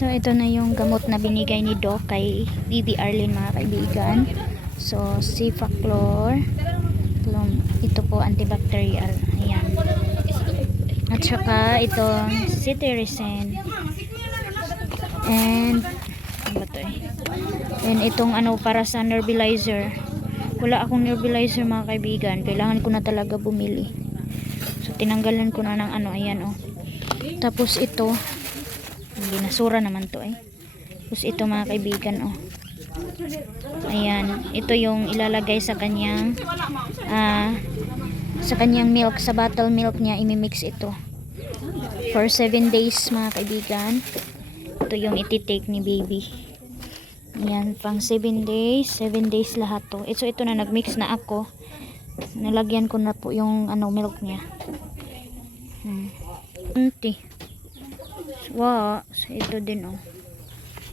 So ito na yung gamot na binigay ni Doc kay Bibi Arlene mga kaibigan. So Cefaclor, ito po antibacterial, ayan. At saka itong cetirizine. And ano ba to eh? And itong ano para sa nebulizer. Wala akong nebulizer mga kaibigan, kailangan ko na talaga bumili. So tinanggalan ko na ng ano, ayan oh. Tapos ito, binasura naman to eh. Tapos ito mga kaibigan oh. Ayan, ito yung ilalagay sa kanyang milk, sa bottle milk niya, imimix ito for 7 days mga kaibigan. Ito yung ititake ni baby. Ayan, pang 7 days lahat to. So ito na, nagmix na ako. Nalagyan ko na po yung ano, milk niya. Wow, so ito din oh.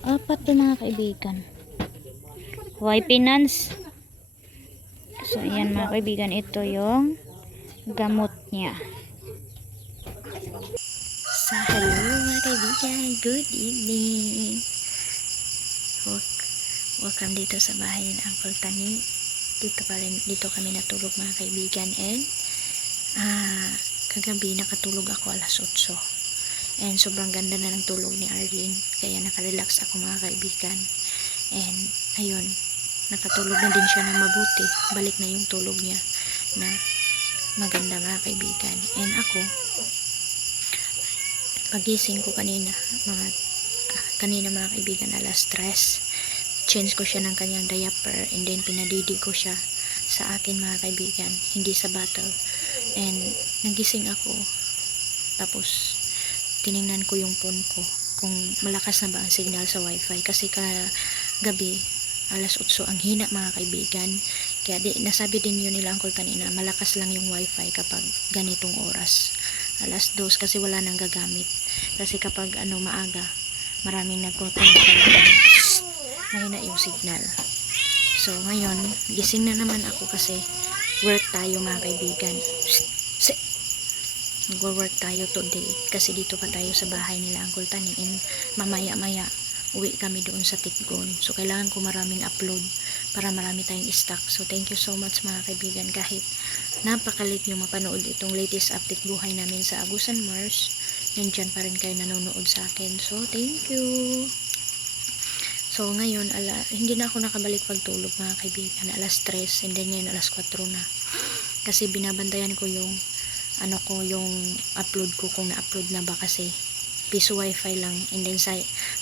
Apat to mga kaibigan. Why Finance? So ayan mga kaibigan, ito yung gamot niya. So hello mga kaibigan, good evening. Welcome dito sa bahay ng Uncle Tani. Dito kami natulog mga kaibigan. And kagabi nakatulog ako alas 8. And sobrang ganda na ng tulog ni Arlene, kaya nakarelax ako mga kaibigan. And ayun, nakatulog na din siya ng mabuti. Balik na yung tulog niya na maganda mga kaibigan. And ako, pagising ko kanina mga kaibigan, alas 3, change ko siya ng kanyang diaper, and then pinadidi ko siya sa akin mga kaibigan, hindi sa bottle. And nagising ako, tapos tiningnan ko yung phone ko kung malakas na ba ang signal sa wifi, kasi kagabi alas 8 ang hina mga kaibigan. Kaya nasabi din yun nila Uncle Tani na malakas lang yung wifi kapag ganitong oras, alas 2, kasi wala nang gagamit. Kasi kapag maaga, maraming nagko-connect, mahina yung signal. So ngayon, gising na naman ako kasi work tayo mga kaibigan. Mag-work tayo today kasi dito pa tayo sa bahay nila Uncle Tani, and mamaya-maya uwi kami doon sa Tikgon. So kailangan ko maraming upload para marami tayong stock. So thank you so much mga kaibigan, kahit napakalit nyo mapanood itong latest update buhay namin sa Agusan Mars, nandyan pa rin kayo nanonood sa akin. So thank you. So ngayon hindi na ako nakabalik pagtulog mga kaibigan, alas 3, and then ngayon alas 4 na, kasi binabantayan ko yung yung upload ko, kung na-upload na ba, kasi piso wifi lang, and then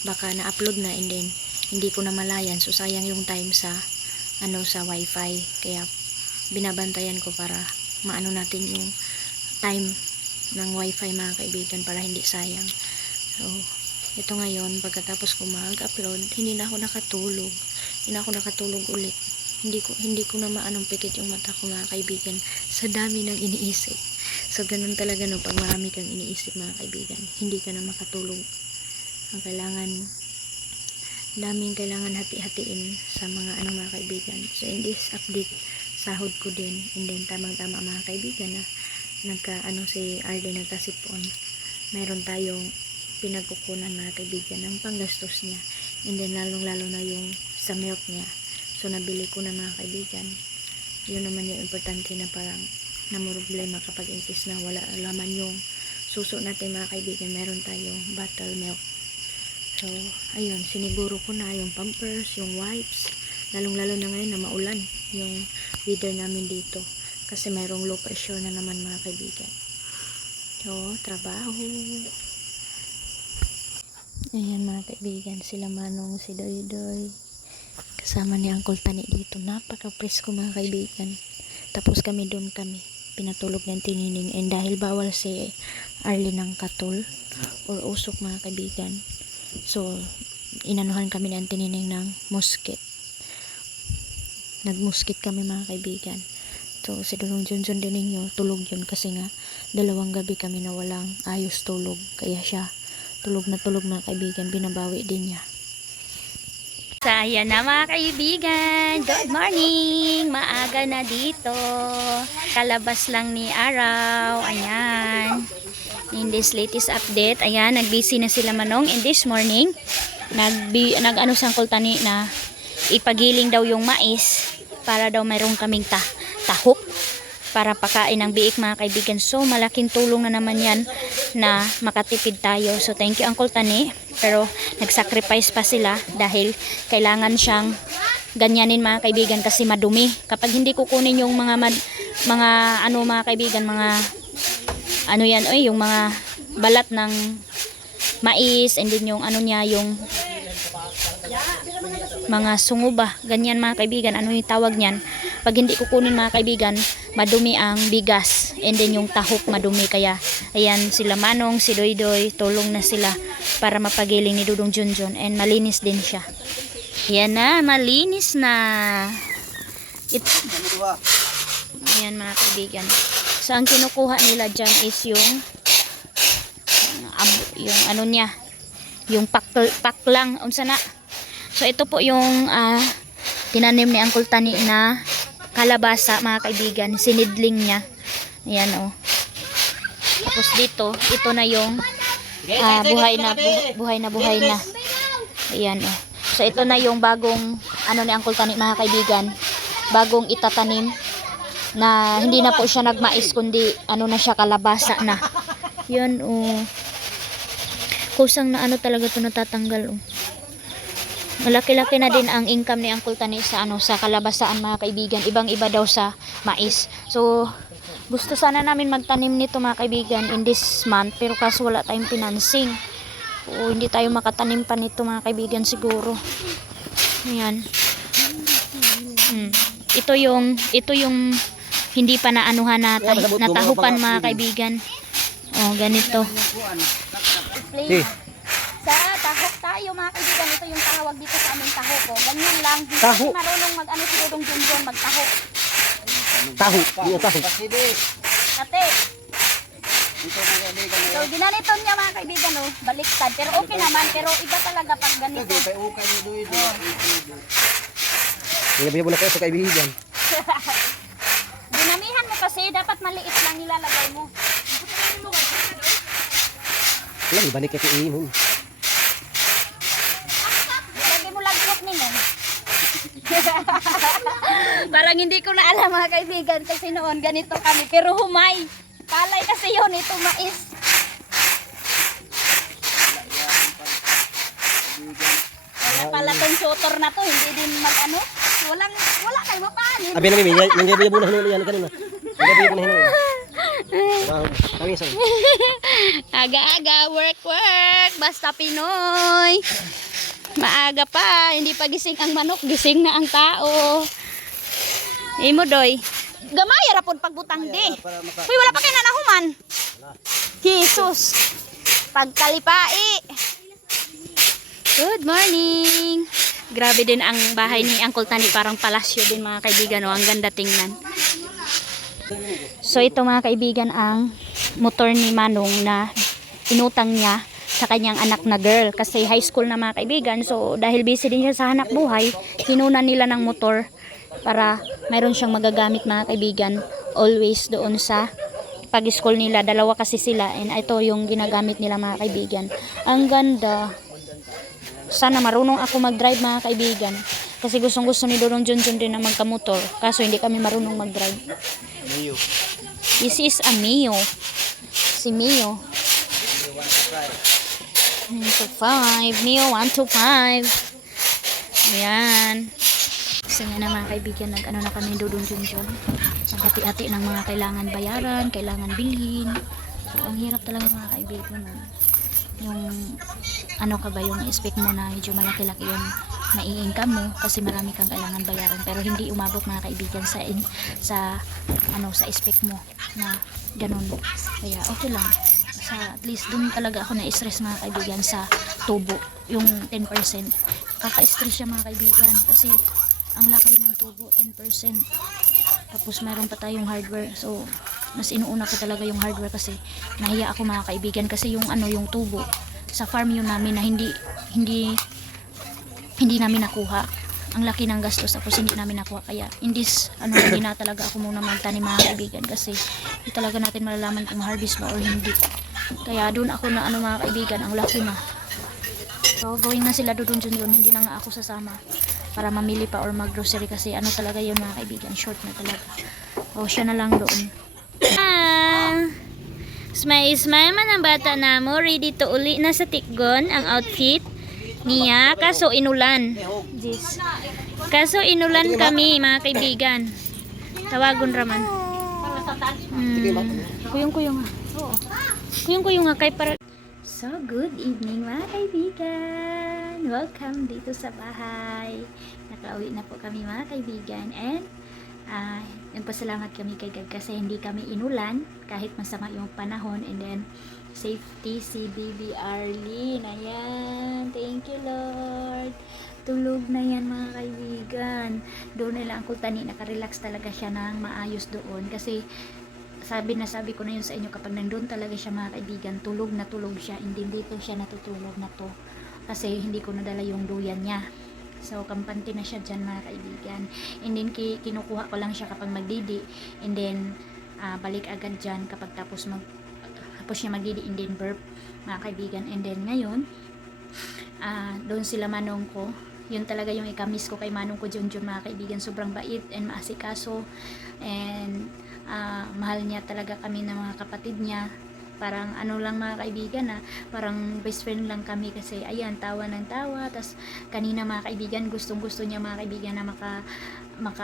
baka na-upload na and then hindi ko na malayan, so sayang yung time sa sa wifi. Kaya binabantayan ko para maano natin yung time ng wifi mga kaibigan, para hindi sayang. So ito ngayon, pagkatapos ko mag-upload, hindi na ako nakatulog ulit. Hindi ko na maanong pikit yung mata ko mga kaibigan sa dami ng iniisip. So ganun talaga no, pag marami kang iniisip mga kaibigan, hindi ka na makatulog. Ang daming kailangan hati-hatiin sa mga mga kaibigan. So in this update, sahod ko din, and then tamang-tama mga kaibigan na si Arlene nagkasipon. Mayroon tayong pinagkukunan mga kaibigan ng panggastos niya, and then lalong-lalo na yung sa milk niya. So nabili ko na mga kaibigan. Yun naman yung importante, na parang problema kapag in case na wala laman yung suso natin mga kaibigan, meron tayong bottle milk. So ayun, siniguro ko na yung pampers, yung wipes, lalong-lalo na ngayon na maulan yung weather namin dito, kasi mayroong low pressure na naman mga kaibigan. So trabaho. Ayan mga kaibigan, sila Manong, si Doy-Doy, kasama ni Uncle Tani dito. Napaka-presko mga kaibigan. Tapos kami pinatulog ng tinining, and dahil bawal si Arlene ng katol or usok mga kaibigan, so inanuhan kami ng tinining ng musket. Nagmusket kami mga kaibigan. So si Dulong Junjun din ninyo, tulog yun, kasi nga 2 gabi kami na walang ayos tulog, kaya siya tulog na tulog mga kaibigan, binabawi din niya. So ayan na mga kaibigan, good morning, maaga na dito, kalabas lang ni araw, ayan, In this latest update, ayan, nag-busy na sila Manong in this morning. Nag-ano sangkol tani na ipagiling daw yung mais para daw mayroong kaming tahok para pakain ng biik mga kaibigan. So malaking tulong na naman yan na makatipid tayo. So thank you Uncle Tani. Pero nag-sacrifice pa sila dahil kailangan siyang ganyanin mga kaibigan kasi madumi. Kapag hindi kukunin yung mga ano mga kaibigan, mga ano yan, yung mga balat ng mais and then yung ano niya, yung mga sungo ba, ganyan mga kaibigan, ano yung tawag niyan. Pag hindi kukunin mga kaibigan, madumi ang bigas and then yung tahok madumi. Kaya ayan sila Manong, si Doydoy, tulong na sila para mapagiling ni Dudong Junjun and malinis din siya. Yan na, malinis na. Ayan mga kaibigan. So ang kinukuha nila dyan is yung ano niya, yung paklang unsa na. So ito po yung tinanim ni Uncle Tani na kalabasa mga kaibigan, sinidling niya. Ayan Tapos dito, ito na yung buhay na. Ayan So ito na yung bagong ano ni Uncle Tani mga kaibigan, bagong itatanim na hindi na po siya nagmais kundi ano na siya, kalabasa na. Yan kusang na ano talaga ito natatanggal Malaki-laki na din ang income ni Uncle Tani sa sa kalabasaan mga kaibigan. Ibang-iba daw sa mais. So gusto sana namin magtanim nito mga kaibigan in this month, pero kaso wala tayong financing. Hindi tayo makatanim pa nito mga kaibigan siguro. Ayan. Ito yung hindi pa naanuhan natahupan mga kaibigan. Ganito. Sa tahok tayo mga kaibigan, ito yung tawag dito sa aming tahok ganyan lang. Hindi marunong mag-ano si Dudong Junjun magtahok. Tahok. Ate. So ginanito niya mga kaibigan baliktad, pero okay naman, pero iba talaga pag ganito. Hindi mo na kayo sa kaibigan. Dinamihan mo kasi, dapat maliit lang nilalagay mo. Lagi balik ito iinom. Lagi mo lagpot ni mo. Parang hindi ko na alam mga kaibigan kasi noon ganito kami, pero humay. Palay kasi yun, ito mais. Wala pala tong shooter na to, hindi din mag-ano. Wala kayo mapanin. Abi na mimi, nangyayari mo na hinuli yan kanina. Nangyayari mo na hinuli. Kami sa. Aga-aga, work. Basta Pinoy. Maaga pa, hindi pa gising ang manok, gising na ang tao. Imo doy. Gamay rapod pagbutang di. Uy, wala pa kay nanahuman. Jesus. Pagkalipai. Good morning. Grabe din ang bahay ni Uncle Tani, parang palasyo din mga kaibigan. Ang ganda tingnan. So ito mga kaibigan ang motor ni Manong na inutang niya sa kanyang anak na girl. Kasi high school na mga kaibigan. So dahil busy din siya sa hanap buhay, kinunan nila ng motor para mayroon siyang magagamit mga kaibigan always doon sa pag-school nila. Dalawa kasi sila and ito yung ginagamit nila mga kaibigan. Ang ganda. Sana marunong ako mag-drive mga kaibigan kasi gustong-gusto ni Dudong Junjun din na magkamotor, kaso hindi kami marunong mag-drive. Mio. This is a Mio. Si Mio 125. Mio 125. Ayan. Kasi nga na mga kaibigan, nag-ano na kami Dudong Junjun. Naghati-hati ng mga kailangan bayaran, kailangan bilhin. So, ang hirap talaga mga kaibigan. Yung ano ka ba, yung expect mo na medyo malaki-laki yung nai-income mo kasi marami kang kailangan bayaran, pero hindi umabot mga kaibigan sa expect mo na ganun. Kaya okay lang. At least dun talaga ako na-stress mga kaibigan sa tubo, yung 10%. Kaka-stress siya mga kaibigan kasi ang laki ng tubo, 10%. Tapos mayroon pa tayong hardware. So mas inuuna ko talaga yung hardware kasi nahiya ako mga kaibigan kasi yung yung tubo sa farm yun namin na hindi namin nakuha. Ang laki ng gastos tapos hindi namin nakuha. Kaya hindi na talaga ako muna magtanim mga kaibigan kasi hindi talaga natin malalaman kung harvest ba or hindi. Kaya doon ako na ano mga kaibigan, ang laki na. So going na sila doon, hindi na nga ako sasama para mamili pa or mag-grocery kasi ano talaga yun mga kaibigan, short na talaga. O siya na lang doon. Smile man ang bata na mo, ready to uli na sa tikgon ang outfit niya, kaso inulan. Yes. Kaso inulan kami mga kaibigan. Tawagon raman. Kuyong-kuyong nga. Oo. Kuyong-kuyong nga kay para. So, good evening mga kaibigan. Welcome dito sa bahay. Nakauwi na po kami mga kaibigan. And, nagpasalamat kami kay God kasi hindi kami inulan kahit masama yung panahon. And then, safety si Baby Arlene. Ayan. Thank you, Lord. Tulog na yan mga kaibigan. Doon nila ang kultani. Nakarelax talaga siya ng maayos doon. Kasi, sabi ko na yun sa inyo, kapag nandun talaga siya mga kaibigan, tulog na tulog siya, hindi dito siya natutulog na to kasi hindi ko nadala yung duyan niya. So kampante na siya dyan mga kaibigan, and then kinukuha ko lang siya kapag magdidi, and then balik agad dyan kapag tapos niya magdidi, and then burp mga kaibigan. And then ngayon doon sila manong ko, yun talaga yung ikamis ko kay manong ko Junjun mga kaibigan, sobrang bait and maasikaso, and mahal niya talaga kami ng mga kapatid niya. Parang ano lang mga kaibigan parang best friend lang kami kasi ayan, tawa ng tawa. Tas kanina mga kaibigan, gustong gusto niya mga kaibigan na maka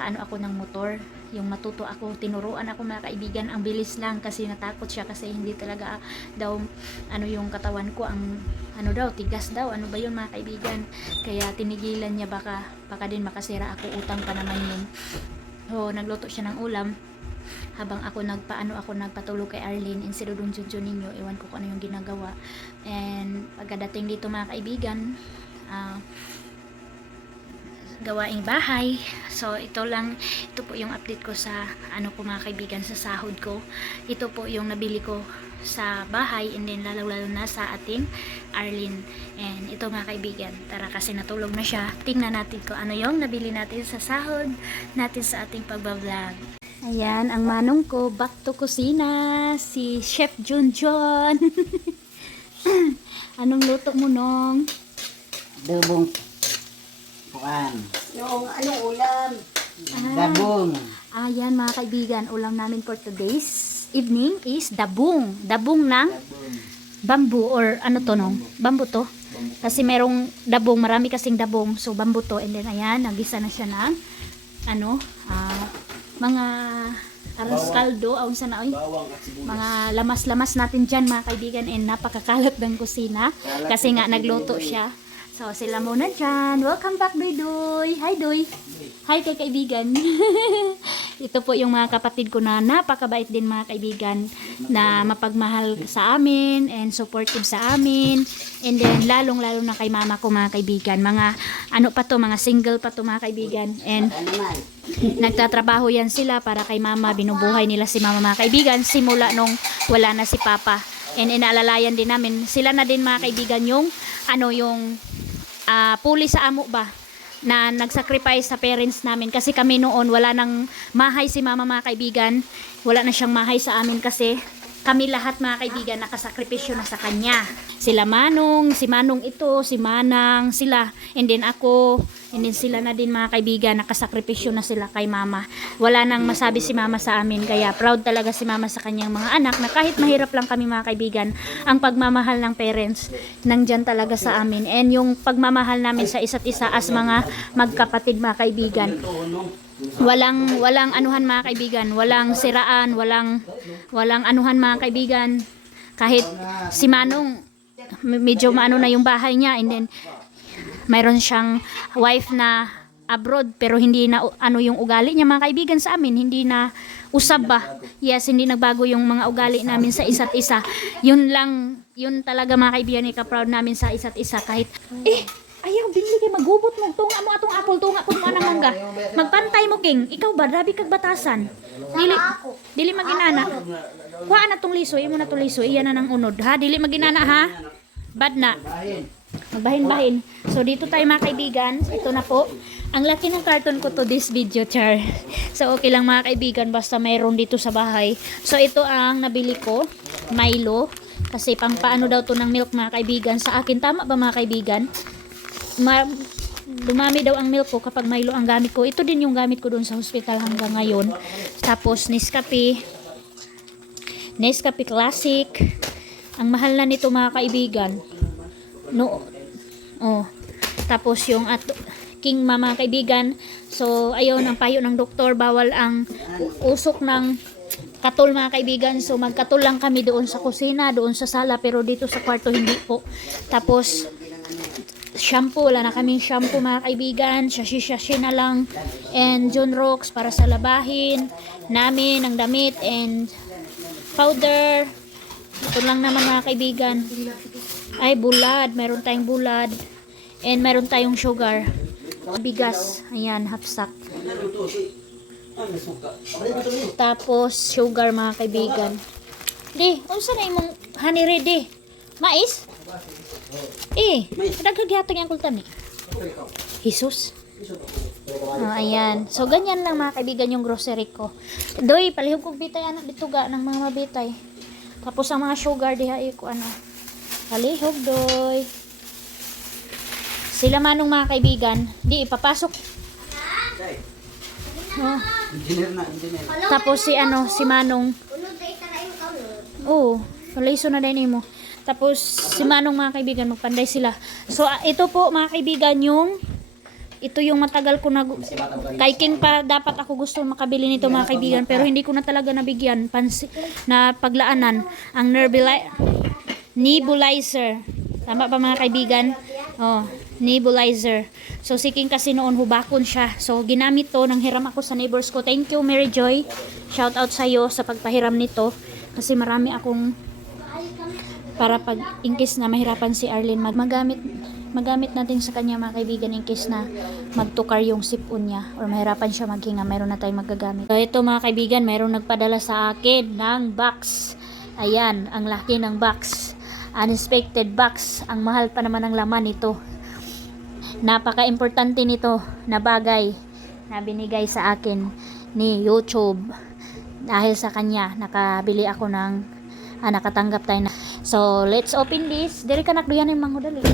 ano ako ng motor, yung matuto ako, tinuruan ako mga kaibigan. Ang bilis lang kasi natakot siya kasi hindi talaga daw ano yung katawan ko, ang ano daw, tigas daw, ano ba yun mga kaibigan. Kaya tinigilan niya, baka din makasira ako, utang pa naman yun. So nagluto siya ng ulam habang ako nagpatulog kay Arlene, instead of Junjun ninyo, ewan ko kung ano yung ginagawa. And pagkadating dito mga kaibigan, gawaing bahay. So ito po yung update ko sa ano ko mga kaibigan, sa sahod ko. Ito po yung nabili ko sa bahay, and then lalo na sa ating Arlene. And ito mga kaibigan, tara kasi natulog na siya, tingnan natin kung ano yung nabili natin sa sahod natin sa ating pagbablog. Ayan, ang manong ko, back to kusina, si Chef Junjun. Anong luto mo nong? Dabong puan. Yung anong ulam? Dabong. Ayan mga kaibigan, ulam namin for today's evening is dabong. Dabong ng bamboo, or ano to nong? Bamboo to. Kasi merong dabong, marami kasing dabong. So bamboo to, and then ayan, nagisa na siya ng mga aros kaldo, mga lamas-lamas natin dyan mga kaibigan, and napakakalat ng kusina kasi nga nagluto siya. So sila muna dyan. Welcome back Doy. Hi Doy. Hi kay kaibigan. Ito po yung mga kapatid ko na napakabait din mga kaibigan, na mapagmahal sa amin and supportive sa amin, and then lalong-lalo na kay mama ko mga kaibigan. Mga ano pa to, mga single pa to mga kaibigan, and nagtatrabaho yan sila para kay mama, binubuhay nila si mama mga kaibigan simula nung wala na si papa. And inaalalayan din namin sila na din mga kaibigan, yung puli sa amo ba, na nagsacrifice sa parents namin kasi kami noon wala nang mahay si mama mga kaibigan, wala na siyang mahay sa amin kasi kami lahat mga kaibigan nakasakripisyo na sa kanya. Sila Manong, si Manong ito, si Manang, sila, and then ako, and then sila na din mga kaibigan, nakasakripisyo na sila kay mama. Wala nang masabi si mama sa amin, kaya proud talaga si mama sa kanyang mga anak, na kahit mahirap lang kami mga kaibigan, ang pagmamahal ng parents nandyan talaga sa amin, and yung pagmamahal namin sa isa't isa as mga magkapatid mga kaibigan. Walang anuhan mga kaibigan, walang siraan, walang anuhan mga kaibigan. Kahit si Manong medyo maano na yung bahay niya, and then mayroon siyang wife na abroad, pero hindi na ano yung ugali niya mga kaibigan sa amin, hindi na usab ba. Yes, hindi nagbago yung mga ugali namin sa isa't isa. Yun talaga mga kaibigan, ika-proud namin sa isa't isa. Kahit ayaw, binili kay magubot mo. Tunga mo atong apple, tunga po mo anang mangga. Magpantay mo, King. Ikaw ba, grabe kag batasan. Dili maginana. Kuha na tong lisoy, mo na tong lisoy. Iyan na ng unod, ha? Dili maginana, ha? Bad na. Magbahin-bahin. So, dito tayo mga kaibigan. Ito na po. Ang laki ng carton ko to this video, char. So, okay lang mga kaibigan, basta mayroon dito sa bahay. So, ito ang nabili ko. Milo. Kasi pang paano daw to ng milk mga kaibigan. Sa akin, tama ba mga kaibigan? Dumami daw ang milk ko kapag Milo ang gamit ko. Ito din yung gamit ko doon sa hospital hanggang ngayon. Tapos Nescafe Classic. Ang mahal na nito mga kaibigan. No. Oh. Tapos yung King mga kaibigan. So ayun ang payo ng doktor, bawal ang usok ng katol mga kaibigan. So magkatol lang kami doon sa kusina, doon sa sala, pero dito sa kwarto hindi po. Tapos shampoo, wala na kaming shampoo mga kaibigan, shashi na lang, and John Rocks para sa labahin namin ng damit, and powder. Ito lang naman mga kaibigan. Ay, bulad, meron tayong bulad, and meron tayong sugar, bigas, ayan, half sack. Tapos sugar mga kaibigan. Di, unsa na imong honey ready? Mais? Nagkaghatag yung kultan eh. Jesus. Oh, ayan. So, ganyan lang mga kaibigan yung grocery ko. Doy, palihog kong bitay anak dito ga ng mga mabitay. Tapos ang mga sugar diha ko ano. Palihog, doy. Sila manong mga kaibigan, di ipapasok. Oh. Engineer. Tapos si Manong. Oo, kalayso na din mo. Tapos si Manong mga kaibigan, magpanday sila. So ito po mga kaibigan ito yung matagal ko kay King pa dapat ako gusto makabili nito mga kaibigan, pero hindi ko na talaga nabigyan na paglaanan ang nebulizer. Tama ba mga kaibigan? Oh, nebulizer. So si King kasi noon hubakon siya. So ginamit to, nang hiram ako sa neighbors ko. Thank you Mary Joy. Shout out sa iyo sa pagpahiram nito. Kasi marami akong para pag in case na mahirapan si Arlene magamit natin sa kanya mga kaibigan, in case na magtukar yung sipon niya or mahirapan siya maghinga, mayroon na tayong magagamit. So ito mga kaibigan, mayroong nagpadala sa akin ng box. Ayan, ang laki ng box. Unexpected box. Ang mahal pa naman ang laman nito. Napaka-importante nito na bagay na binigay sa akin ni YouTube. Dahil sa kanya, nakabili ako ng nakatanggap tayo na. So, let's open this. Diri ka nakduyan yung mga dali.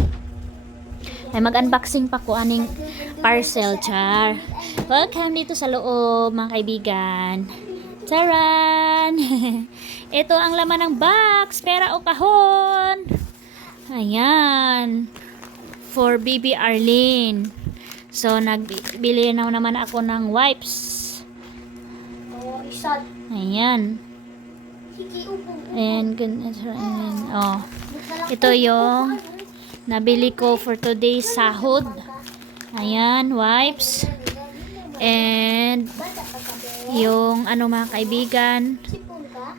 Ay mag-unboxing pa ko aning parcel, char. Welcome dito sa loob, mga kaibigan. Charan! Ito ang laman ng box. Pera o kahon. Ayan. For baby Arlene. So, nagbili na naman ako ng wipes. Ayan. And oh. Ito yung nabili ko for today's sahod. Ayan, wipes. And yung mga kaibigan,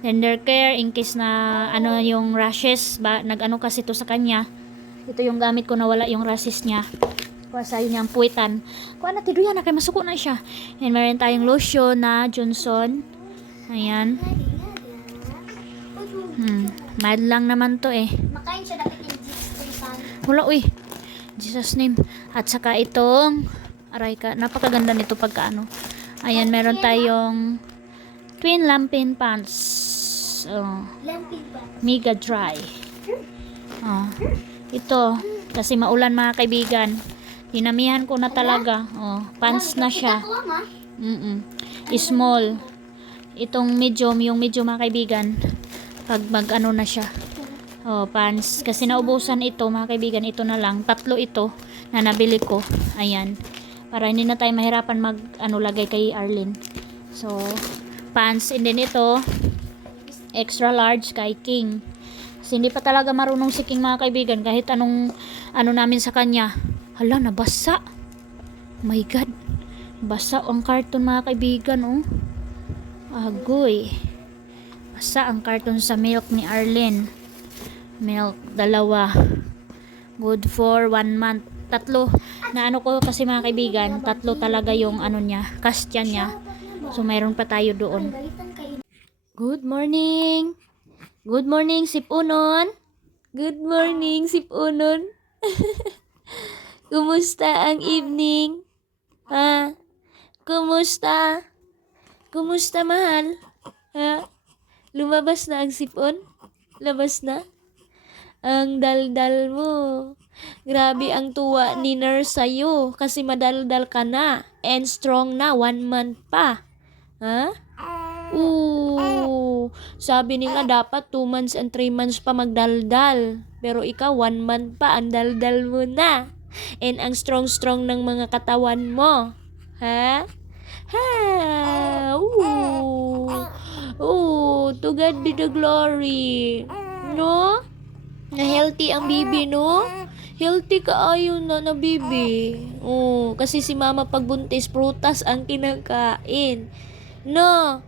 tender care in case na yung rashes nag-ano kasi to sa kanya. Ito yung gamit ko na wala yung rashes niya. Kuha sa niyang puwitan. Kuha na tiduyan na kay masuko na siya. And meron tayong lotion na Johnson. Ayan. Mad lang naman to eh. Makain siya dapat yung Jesus. Wala uy. Jesus name. At saka itong aray ka, napakaganda nito pagka Ayan, meron tayong twin lampin pants. Oh. Mega dry. Oh. Ito, kasi maulan mga kaibigan. Dinamihan ko na talaga. Oh, pants na siya. Small. Itong medium, yung medium mga kaibigan. Pag na siya. Oh, pants. Kasi naubusan ito mga kaibigan. Ito na lang. 3 ito na nabili ko. Ayan. Para hindi na tayo mahirapan lagay kay Arlene. So, pants. And then ito, extra large kay King. Kasi hindi pa talaga marunong si King mga kaibigan. Kahit anong namin sa kanya. Hala, nabasa. My God. Basa ang karton mga kaibigan, oh. Agoy. Basa ang karton sa milk ni Arlene. Milk, 2. Good for 1 month. 3 na ko kasi mga kaibigan. 3 talaga yung niya, kastya niya. So mayroon pa tayo doon. Good morning. Good morning, Sipunon. Good morning, Sipunon. Kumusta ang evening? Ha? Kumusta? Kumusta, mahal? Ha? Lumabas na ang sipon? Labas na? Ang daldal mo. Grabe ang tuwa ni nurse sa'yo kasi madaldal ka na and strong na 1 month pa. Ha? Ooh, sabi nila dapat 2 months and 3 months pa magdaldal. Pero ikaw 1 month pa, ang daldal mo na. And ang strong-strong ng mga katawan mo. Ha? Ha? Ooh. Ooh, to God be the glory. No? Na healthy ang bibi, no? Healthy ka ayo na bibi. Oh, kasi si mama pagbuntis, prutas ang kinakain. No?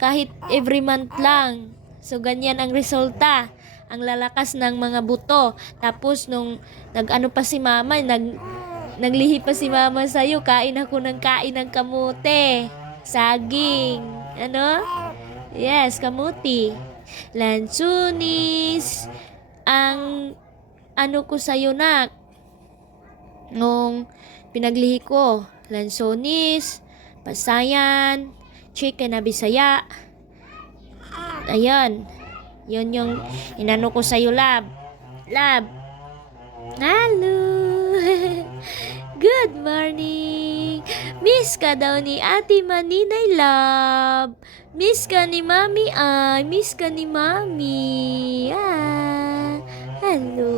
Kahit every month lang. So, ganyan ang resulta. Ang lalakas ng mga buto. Tapos, nung nag-ano pa si mama, naglihi pa si mama sa'yo, kain ako ng kain ng kamote. Saging. Ano? Yes, kamuti. Lansunis. Ang ano ko sa'yo na, nung pinaglihi ko, lansunis, pasayan, chicken na bisaya. Ayan. Yun yung inano ko sa'yo, lab. Lab. Hello. Good morning. Miss ka daw ni Ate Maninay, love. Miss ka ni Mami ay. Miss ka ni Mami. Ah. Hello.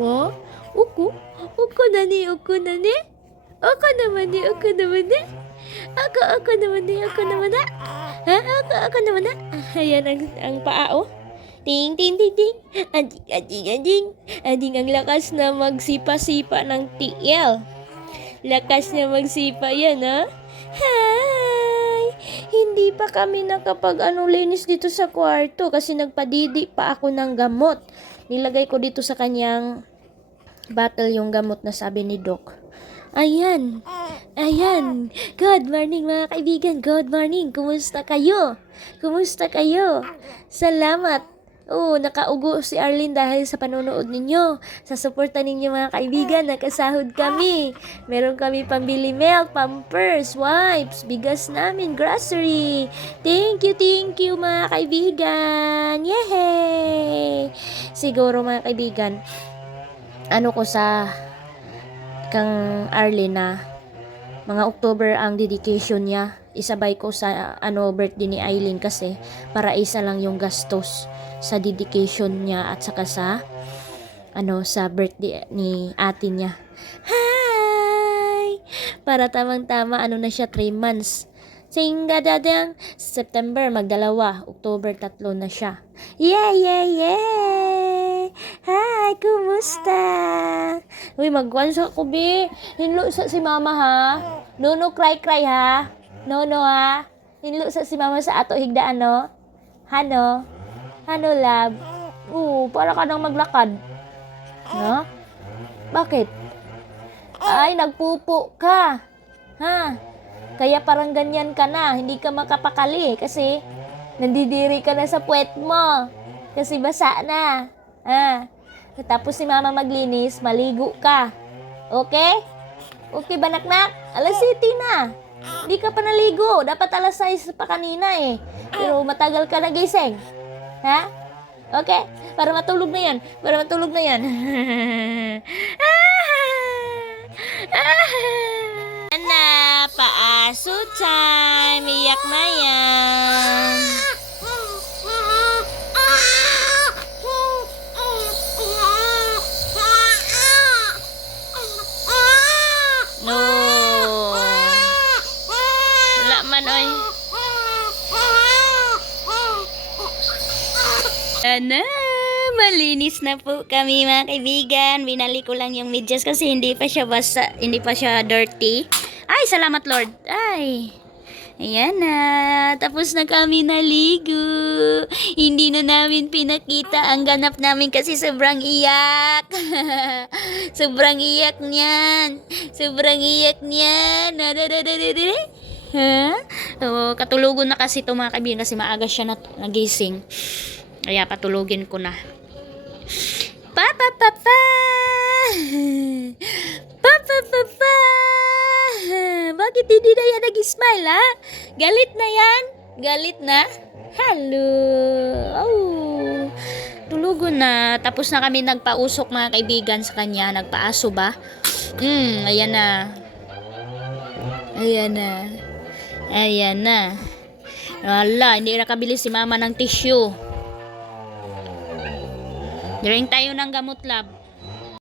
Oh. Uko. Uko na ni. Uko na ni. Ako naman ni. Ako naman ni. Ako naman ni. Ako naman na. Ha? Ako naman na. Ayan ang paa, oh. Ting, ting, ting, ting. Ading, ading, ading. Ading ang lakas na magsipa-sipa ng TL. Lakas na magsipa yan, ha? Hi! Hindi pa kami linis dito sa kwarto kasi nagpadidi pa ako ng gamot. Nilagay ko dito sa kanyang bottle yung gamot na sabi ni Doc. Ayan. Ayan. Good morning mga kaibigan. Good morning. Kumusta kayo? Kumusta kayo? Salamat. Oh, nakaugo si Arlene dahil sa panonood ninyo. Sa suporta ninyo mga kaibigan, nakasahod kami. Meron kami pambili milk, pampers, wipes, bigas namin, grocery. Thank you mga kaibigan. Yehey! Siguro mga kaibigan, ano ko sa kang Arlene na mga October ang dedication niya. Isabay ko sa birthday ni Aileen kasi para isa lang yung gastos sa dedication niya at saka sa sa birthday ni ate niya. Hi! Para tamang-tama na siya 3 months. Singadadang September magdalawa, October 3 na siya. Yay! Hi, kumusta? Uy, magkuhan sa kubi. Hinlo sa si mama ha. No cry ha. No ha. Hinlo sa si mama sa ato higdaan no. Hano? Hano lab? Para ka nang maglakad. No? Bakit? Ay, nagpupo ka. Ha? Kaya parang ganyan ka na, hindi ka makapakali kasi nandidiri ka na sa puwet mo. Kasi basa na. Tapos si mama maglinis, maligo ka. Okay? Okay ba naknak? Alas 7 na. Hindi ka pa naligo. Dapat alas 6 pa kanina eh. Pero matagal ka na gising. Ha? Okay? Para matulog na yan. Para matulog na yan. Na, paaso time. Iyak na yan. No. Wala man, oy. Malinis na po kami mga kaibigan. Binali ko lang yung medyas kasi hindi pa siya basa, hindi pa siya dirty. Ay, salamat Lord. Ay. Ayan na. Tapos na kami naligo. Hindi na namin pinakita ang ganap namin kasi sobrang iyak. Sobrang iyak niyan. Sobrang iyak niyan. Katulugon na kasi ito mga kaibigan kasi maaga siya nagising. Kaya patulugin ko na. Papa. Bakit hindi na yan nag-smile, ha? Galit na yan? Galit na? Hello. Oh. Lugo na. Tapos na kami nagpausok mga kaibigan sa kanya. Nagpaaso ba? Ayan na. Ayan na. Ayan na. Wala, hindi nakabili si mama ng tissue. Drink tayo ng gamot, lab.